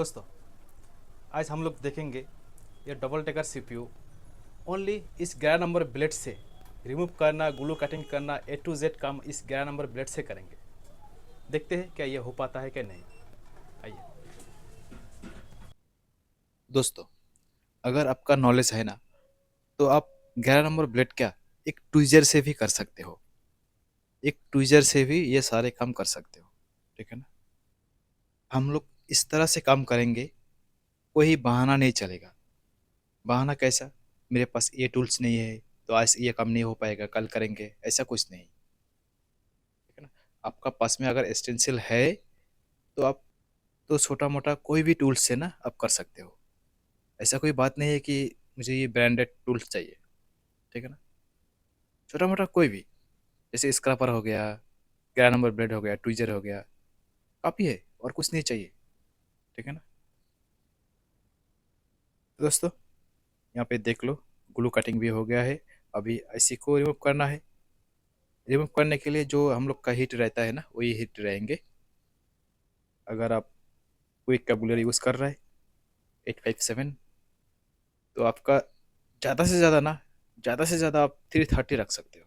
दोस्तों, आज हम लोग देखेंगे ये डबल टेकर सीपीयू ओनली इस 11 नंबर ब्लेड से रिमूव करना, ग्लू कटिंग करना, ए टू जेड काम इस 11 नंबर ब्लेड से करेंगे। देखते हैं क्या ये हो पाता है क्या नहीं। आइए दोस्तों, अगर आपका नॉलेज है ना तो आप 11 नंबर ब्लेड क्या एक ट्विजर से भी कर सकते हो। एक ट्विजर से भी ये सारे काम कर सकते हो, ठीक है ना। हम लोग इस तरह से काम करेंगे, कोई बहाना नहीं चलेगा। बहाना कैसा? मेरे पास ये टूल्स नहीं है तो आज ये काम नहीं हो पाएगा, कल करेंगे, ऐसा कुछ नहीं, ठीक है ना। आपका पास में अगर एक्सटेंसिल है तो आप तो छोटा मोटा कोई भी टूल्स से ना आप कर सकते हो। ऐसा कोई बात नहीं है कि मुझे ये ब्रांडेड टूल्स चाहिए, ठीक है ना। छोटा मोटा कोई भी, जैसे स्क्रैपर हो गया, 11 नंबर ब्लेड हो गया, ट्विजर हो गया, काफ़ी है और कुछ नहीं चाहिए, ठीक है ना। तो दोस्तों, यहाँ पे देख लो, ग्लू कटिंग भी हो गया है। अभी इसी को रिमूव करना है। रिमूव करने के लिए जो हम लोग का हीट रहता है ना, वही हीट रहेंगे। अगर आप क्विक का बुलर यूज़ कर रहा है 857, तो आपका ज़्यादा से ज़्यादा ना, ज़्यादा से ज़्यादा आप 330 रख सकते हो।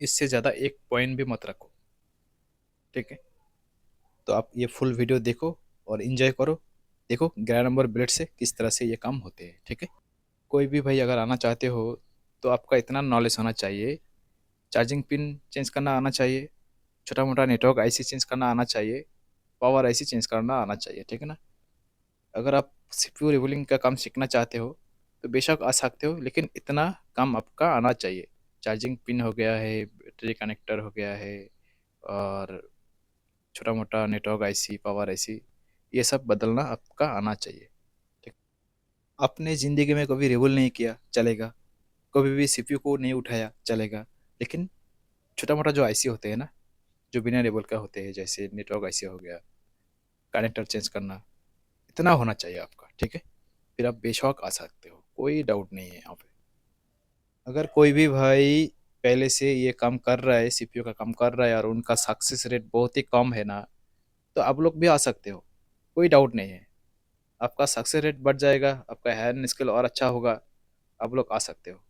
इससे ज़्यादा एक पॉइंट भी मत रखो, ठीक है। तो आप ये फुल वीडियो देखो और इन्जॉय करो। देखो 11 नंबर ब्लेड से किस तरह से ये काम होते हैं, ठीक है। कोई भी भाई अगर आना चाहते हो तो आपका इतना नॉलेज होना चाहिए, चार्जिंग पिन चेंज करना आना चाहिए, छोटा मोटा नेटवर्क आईसी चेंज करना आना चाहिए, पावर आईसी चेंज करना आना चाहिए, ठीक है ना। अगर आप सीपीयू रिबूलिंग का काम सीखना चाहते हो तो बेशक आ सकते हो, लेकिन इतना काम आपका आना चाहिए। चार्जिंग पिन हो गया है, बैटरी कनेक्टर हो गया है, और छोटा मोटा नेटवर्क आईसी, पावर आईसी, ये सब बदलना आपका आना चाहिए, ठीक। आपने ज़िंदगी में कभी रिबूल नहीं किया चलेगा, कभी भी सीपीयू को नहीं उठाया चलेगा, लेकिन छोटा मोटा जो आईसी होते हैं ना, जो बिना रिबूल का होते हैं, जैसे नेटवर्क आईसी हो गया, कनेक्टर चेंज करना, इतना होना चाहिए आपका, ठीक है। फिर आप बेशौक आ सकते हो, कोई डाउट नहीं है यहाँ पे। अगर कोई भी भाई पहले से ये काम कर रहा है, सीपीयू का काम कर रहा है, और उनका सक्सेस रेट बहुत ही कम है ना, तो आप लोग भी आ सकते हो, कोई डाउट नहीं है। आपका सक्सेस रेट बढ़ जाएगा, आपका हैंड स्किल और अच्छा होगा, आप लोग आ सकते हो।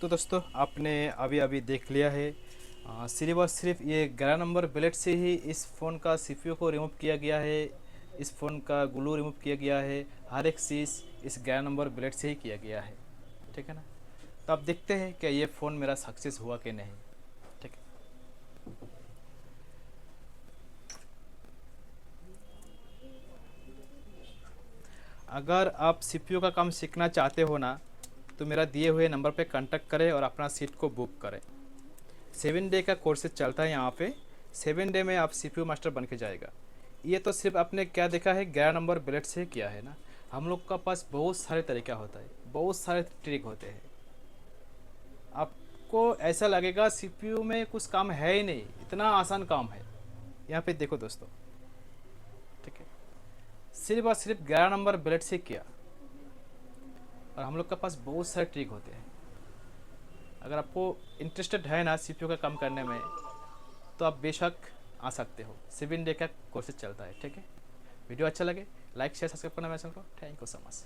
तो दोस्तों आपने अभी अभी देख लिया है, सिर्फ और सिर्फ ये 11 नंबर ब्लेड से ही इस फ़ोन का सीपीयू को रिमूव किया गया है, इस फ़ोन का ग्लू रिमूव किया गया है, हर एक चीज़ इस 11 नंबर ब्लेड से ही किया गया है। ठीक है ना। तो अब देखते हैं कि ये फ़ोन मेरा सक्सेस हुआ कि नहीं। ठीक है। अगर आप सीपीयू का काम सीखना चाहते हो ना, तो मेरा दिए हुए नंबर पे कांटेक्ट करें और अपना सीट को बुक करें। 7 डे का कोर्सेज चलता है यहाँ पे। 7 डे में आप सीपीयू मास्टर बन के जाएगा। ये तो सिर्फ आपने क्या देखा है, 11 नंबर ब्लेड से किया है ना। हम लोग का पास बहुत सारे तरीका होता है, बहुत सारे ट्रिक होते हैं। आपको ऐसा लगेगा सीपीयू में कुछ काम है ही नहीं, इतना आसान काम है। यहाँ पे देखो दोस्तों। ठीक है। सिर्फ और सिर्फ 11 नंबर ब्लेड से किया, और हम लोग के पास बहुत सारे ट्रिक होते हैं। अगर आपको इंटरेस्टेड है ना सीपीयू का काम करने में, तो आप बेशक आ सकते हो। 7 डे का कोर्सेज चलता है। ठीक है। वीडियो अच्छा लगे लाइक शेयर सब्सक्राइब करना मेरे चैनल को। Thank you so much.